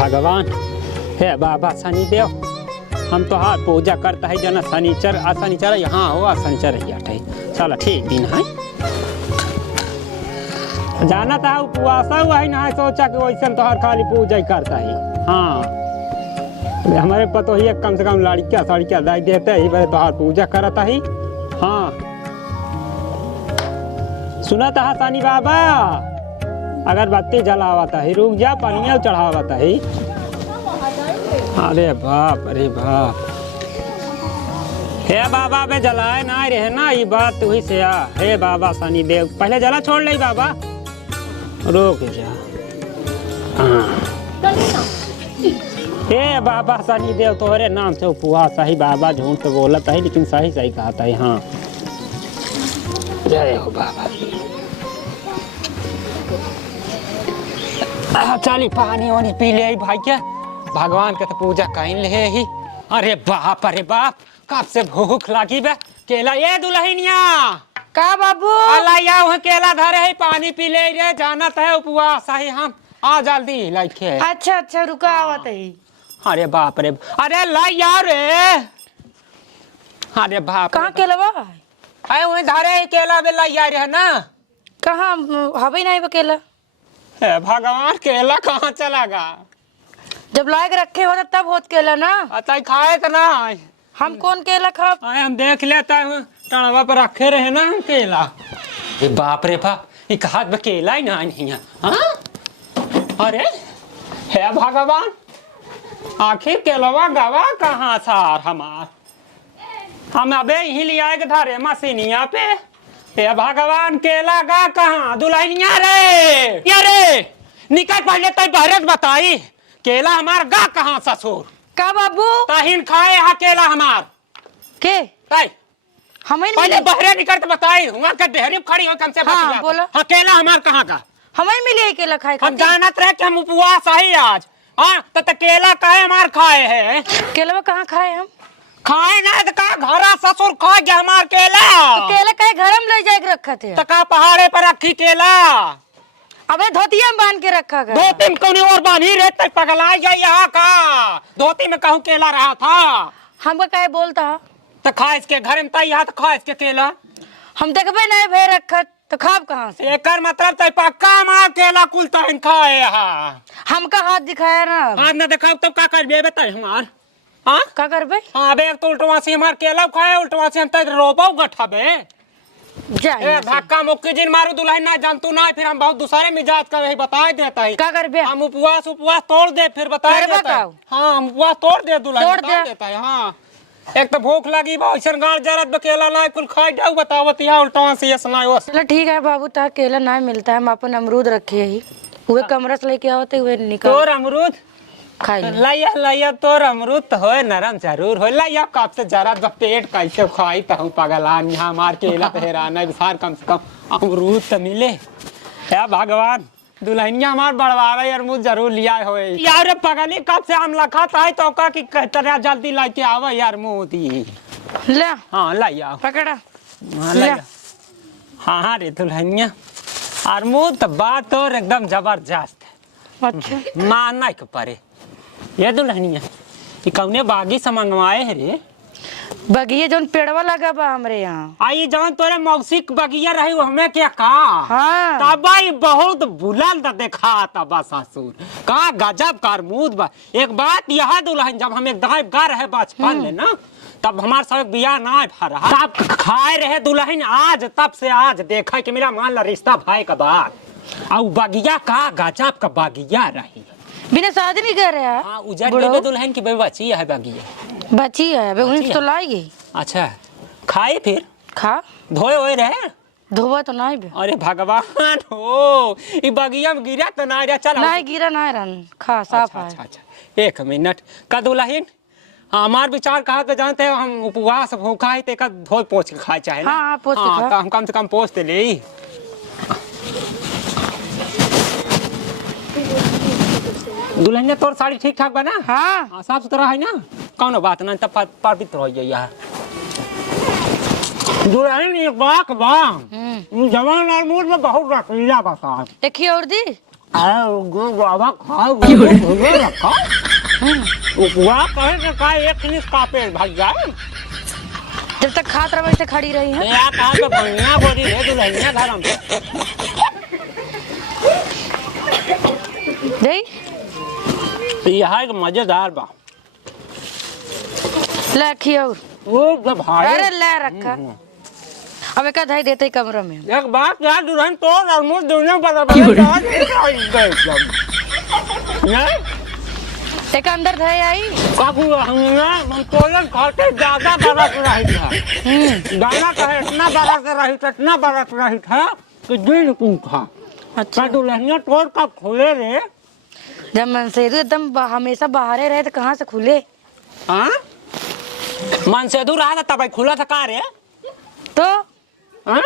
भगवान हे बाबा शनिदेव हम तो हार पूजा करता है जना शनिचर आ शनिचर यहाँ हो आ शनिचर ही आठ चलो ठीक दिन है जाना था उपवास हुआ है ना सोचा कि वैसे तो हर खाली पूजा ही करता है। हाँ हमारे पतो ही कम से कम लड़कियाँ सड़कियाँ दाई देते ही बड़े तो हर पूजा करता ही। हाँ सुना था शनि बाबा अगरबत्ती जलावता है रुक जा पनिया चढ़ावता है। अरे बाप हे बाबा बे जलाए ना रहे ना ये बात हुई से आ। हे बाबा शनि देव पहले जला छोड़ ले बाबा रुक जा। हे बाबा शनि देव तोहरे नाम से उपवास सही बाबा झूठ तो बोलत है लेकिन सही सही कहता है। हाँ जय हो बाबा। चली पानी वानी पी ले भाई क्या भगवान के तो पूजा कहीं ले ही। अरे बाप कब से भूख लगी बे केला ये दुल्हनिया का बाबू अलाया वहाँ केला धरे है पानी पी ले रे जाना है उपवास है हम आ जल्दी लाइके। अच्छा रुका आवत है। अरे बाप रे अरे लाइया रे अरे बाप कहाँ केला बा अरे वहीं धरे है केला बे लाइया रे ना कहाँ हवे नहीं केला। भगवान केला कहाँ चला गा जब लायक रखे हो तब होत केला ना अतः खाए तो ना हम कौन केला खा हम देख लेता हूँ टणवा पर रखे रहे ना हम केला। ये बाप रे बाप ये कहा केला ही ना नहीं है। हाँ अरे हे भगवान आखिर केलवा गवा कहाँ सार हमार हम अबे यही ले आए धरे मसीनिया पे। हे भगवान केला गा कहाँ दुल्हनिया रे निकल पहले तय बहरत बताई केला हमार गा कहाँ ससुर का बाबू ताहिन खाए हा केला हमार के तय हमें पहले बहरे निकल तो बताई हुआ के देहरी खड़ी हो कम से हाँ, बोलो हाँ केला हमार कहाँ का हमें मिले केला खाए हम जानत रहे कि हम उपवास है आज। हाँ तो केला काहे हमार खाए है केला कहाँ खाए हम खाए ना तो का घरा ससुर खा गया हमार केला केला कहे घर में ले जाके रखा थे तो का पहाड़े पर रखी केला अबे धोतिया में बांध के रखा गया धोती में कौन और बांधी रहते पगला गया यहाँ का धोती में कहूँ केला रहा था हमका कहे बोलता तो खा इसके घर में तैयार तो खा इसके केला हम देखबे नहीं भे रखत तो खाब कहाँ से एकर मतलब तय पक्का मार केला कुल तहन खाए यहाँ हमका हाथ दिखाया ना हाथ न दिखाओ तब का कर बेबे तय हमार। हाँ का करबे हाँ बे तो उल्टवा से हमार केला खाए उल्टवा से हम तक रोपाऊ गठाबे जाए धक्का मुक्की जिन मारू दुल्हन ना जानतू ना फिर हम बहुत दूसरे मिजाज का वही बता देता है का करबे हम उपवास तोड़ दे फिर बता देता है। हाँ हम उपवास तोड़ दे दुल्हन तोड़ बता देता है। हाँ एक तो भूख लगी बा ऐसा गाड़ जरत बकेला ना कुल खाई जाऊ बतावत यहाँ उल्टा से सुनाई वो चलो ठीक है बाबू तार केला ना मिलता है हम अपन अमरूद रखे ही हुए कमरा से लेके आवते हुए निकाल तोर अमरूद खाई लाइया तोर अमरूद तो होए नरम जरूर हो लाइया कब से जरा पेट कैसे खाई तो पगलान यहाँ मार केला पहराना सार कम से कम अमरूद तो मिले या भगवान दुल्हनिया हमार बड़वारा यार मुझ जरूर लिया हो यार पगली कब से हम लखा था तो का कि कहता जल्दी लाके आवा यार मोदी ले हाँ लाइया पकड़ा हाँ लाइया हाँ रे दुल्हनिया और मुँह तो बात और एकदम जबरदस्त है। अच्छा मानना के परे ये दुल्हनिया ये कौने बागी से मंगवाए है रे बगिए जोन पेड़वा लगा बा हमरे यहाँ आई जौन तोरे मौसिक बगिया रही हमें क्या का हाँ तब भाई बहुत बुलंद देखा तब ससुर का गजब कार मूद बा। एक बात यह दुल्हन जब हम एक दाई गा रहे बचपन में ना तब हमार सब बिया ना भरा तब खाए रहे दुल्हन आज तब से आज देखा कि मेरा मान ला रिश्ता भाई का बात और बगिया का गजब का बगिया रही बिना शादी नहीं कर रहा हाँ उजड़ बेबे दुल्हन की बेबी बची है बगिया बची है अबे उन्हीं तो लाएगी। अच्छा खाए फिर खा धोए होए रहे धोबा तो नहीं बे अरे भगवान हो ये बगिया में गिरा तो ना चल नहीं गिरा नहीं रन खा साफ है। अच्छा एक मिनट का दुल्हन हमार विचार कहा के जानते हैं हम उपवास भूखा है तो धोए पोछ के खाए चाहे ना। हाँ पोछ के खा हम कम से कम पोछ ते ले दुल्हन तोर साड़ी ठीक ठाक बना हाँ साफ सुथरा है ना कौन बात ना तब पवित्र हो जाइए दुल्हन एक बात बा जवान और मूड में बहुत रखीला बता देखिए और दी बाबा खाओ भूले रखा उपवास कहे कि का एक निस का पेट भर जाए। जब तक खात रह वैसे खड़ी रही है। या कहा तो बढ़िया बोली है दुल्हनिया घर हम नहीं यह एक मजेदार बा लाखी और वो जब अरे ले रखा अब एक धाई देते ही कमरा में। एक बात यार दुल्हन तो और मुझ दुनिया बता एक अंदर धाई आई काकू हम तोलन खाते ज्यादा बरस रही था गाना कहे इतना बरस रही था कि दिल कूखा। अच्छा दुल्हनिया तोड़ का खुले रे जब मनसेदू एकदम हमेशा बाहर रहे तो कहाँ से खुले। हाँ मनसेदू रहा था तब खुला था का रे तो हाँ?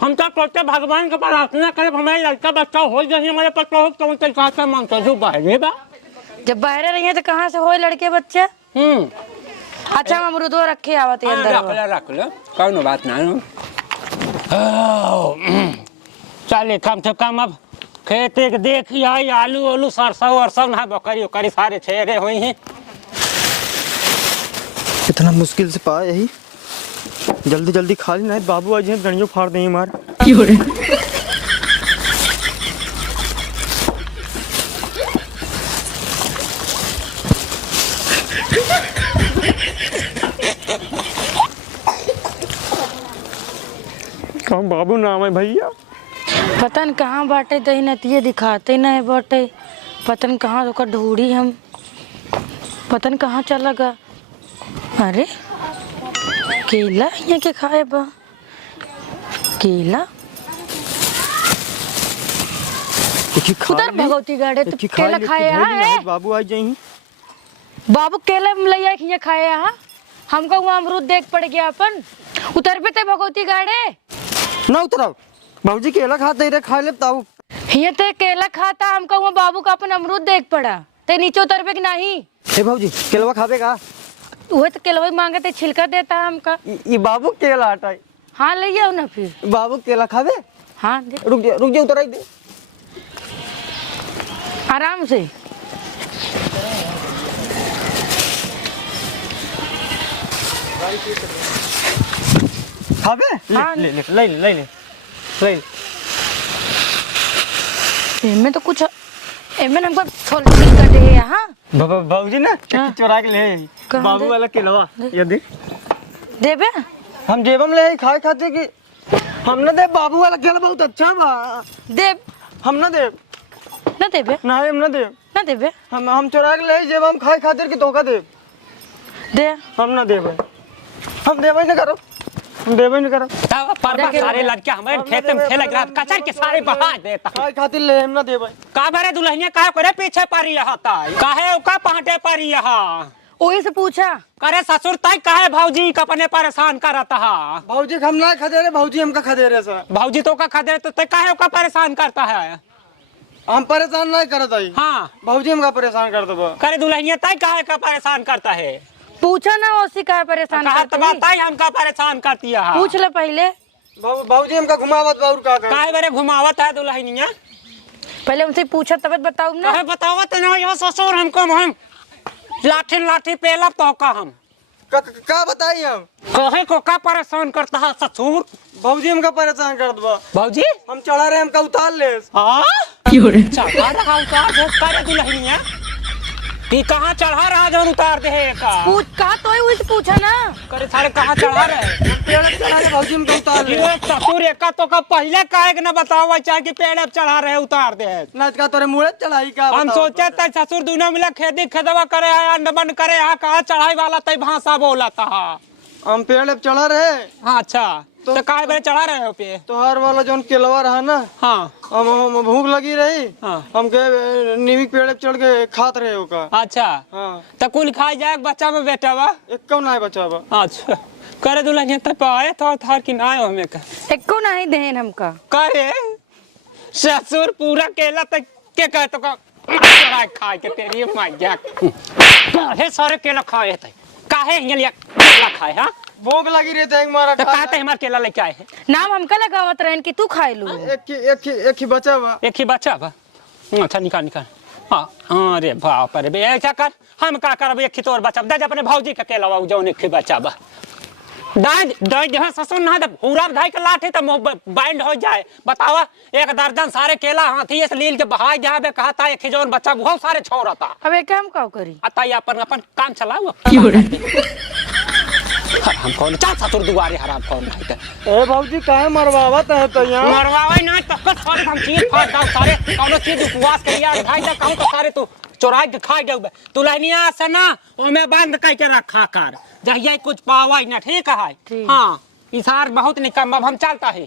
हम तो सोचते भगवान के प्रार्थना करे हमारे लड़का बच्चा हो जाए हमारे पास तो कहते मनसेदू बहरे बा जब बाहर रही है तो कहाँ से हो लड़के बच्चे। अच्छा हम अमरूदो रखे आवत अंदर रख लो कौन बात ना चलिए कम से कम अब खेत एक देखी आई आलू आलू सरसों वरसों ना बकरी उकरी सारे छेड़े हुई हैं। इतना मुश्किल से पाया यही जल्दी जल्दी खा ली नहीं बाबू आज गणियों फाड़ देंगे मार। कौन बाबू नाम है भैया पता न कहाँ बाटे दही नतिये दिखाते न बाटे पता न कहाँ होकर ढूंढी हम पता न कहाँ चला गा। अरे केला यहाँ के खाए बा केला उधर भगवती गाड़े तो केला खाए है बाबू आज जाई बाबू केला ले यहाँ खाए यहाँ हमको वहाँ अमरूद देख पड़ गया अपन उतर पे ते भगवती गाड़े ना उतराओ बाबूजी केला खाते रहे खा ले ताऊ ये ते केला खाता हमको वहाँ बाबू का अपन अमरूद देख पड़ा ते नीचे उतर पे नहीं। हे बाबूजी केलवा खावे का वो तो केलवा मांगे ते छिलका देता है हमका ये बाबू केला हटाई। हाँ ले आओ ना फिर बाबू केला खावे हाँ दे रुक जा उतराई दे आराम से खावे हाँ। ले इनमें तो कुछ इनमें हमको छोल छिलका दे यहाँ बाबूजी ना हाँ। चुरा के ले बाबू वाला केलवा यदि देबे हम जेबम ले खाए खाते कि हमने दे बाबू वाला केला बहुत अच्छा बा दे हम ना दे ना देबे ना देबे हम चुरा के ले जेब हम खाए खातिर की धोखा दे दे हम ना देबे हम देबे नहीं करो हम देबे नहीं करो परवा सारे लड़के हमारे खेत में खेल रहा कचर के सारे बहा देता खाए खातिर ले हम ना देबे का बरे दुल्हनिया काहे करे पीछे पड़ी रहता काहे ओका पहाटे पड़ी यहाँ वही से पूछा करे ससुर ताई काहे भौजी का अपने परेशान करता है भौजी हम ना खदे रहे भौजी हमका खदे रहे सर भौजी तो का खदे तो ते काहे ओका परेशान करता है हम परेशान नहीं करत हई हाँ भौजी हमका परेशान कर दबो करे दुल्हनिया ताई काहे का परेशान करता है पूछा ना उसी का परेशान कहा तो ताई हमका परेशान करती है पूछ ले पहले भौजी हमका घुमावत बाउर का काहे बरे घुमावत है दुल्हनिया पहले उनसे पूछा तब बताऊ ना काहे बतावत ना यो ससुर हमको हम लाठी पेलब तो का हम का बताई हम कहे को का परेशान करता है ससुर भौजी हमका परेशान कर दबो भौजी हम चढ़ा रहे हमका उतार ले हाँ चढ़ा रहा उतार दे करे दुल्हनिया कि कहाँ चढ़ा रहा जो उतार दे का पूछ कहा तो वही से पूछा ना करे सारे कहाँ चढ़ा रहे पेड़ चढ़ा रहे भौजी हमका उतार ले ससुर एक तो का पहले काहे के ना बताओ चाहे कि पेड़ अब चढ़ा रहे उतार दे ना का तोरे मुड़े चढ़ाई का हम सोचे थे ससुर दोनों मिला खेती खेतवा करे अंडमन करे यहाँ कहाँ चढ़ाई वाला तय भाषा बोला था हम पेड़ अब चढ़ा रहे हाँ अच्छा तो काहे बरे चढ़ा रहे हो पे तोहार वाला जोन केलवा रहा ना हाँ हम भूख लगी रही हाँ हमके नीवी पेड़ पे चढ़ के खात रहे हो का अच्छा हाँ तो कुल खाई जाए बच्चा में बेटा बा एक कम ना बचा बा अच्छा करे दुल्हनिया तब आए तो थार कि ना आयो हमें का एको नहीं देन हमका करे ससुर पूरा केला तक के कह तो का खाए के तेरी माइया काहे सारे केला खाए थे काहे हिया लिया केला खाए हां भूख लगी रही थे हमारा तो कहते हमार केला लेके आए हैं नाम हमका लगावत रहन कि तू खाए लू एक ही बचा बा एक ही बच्चा बा अच्छा निकाल निकाल। हाँ अरे बाप रे बे ऐसा कर हम का करब एक तोर बचब दे अपने भौजी के केलवा जौन एक बचाब दाई दाई देह ससुर ना दे पूरा धाई के लाठी त बाइंड हो जाए बतावा एक दर्जन सारे केला हाथी से लील के बहाई जाबे कहता एक जौन बच्चा बहुत सारे छोड़ता अब एक काम का करी अतई अपन अपन काम चलाओ हम कौन चार ससुर दुआरे हराम कौन नहीं ते ए भौजी काहे मरवावत है तो यहाँ मरवावे ना तक सारे हम चीज फाड़ दाओ सारे कौनो चीज उपवास करिया भाई त कहूं तो सारे तू चोराई के खा देबे तू लहनिया से ना ओमे बंद कई के रखा कर जहिया कुछ पावा ना ठीक है। हां इसार बहुत निकम अब हम चलता है।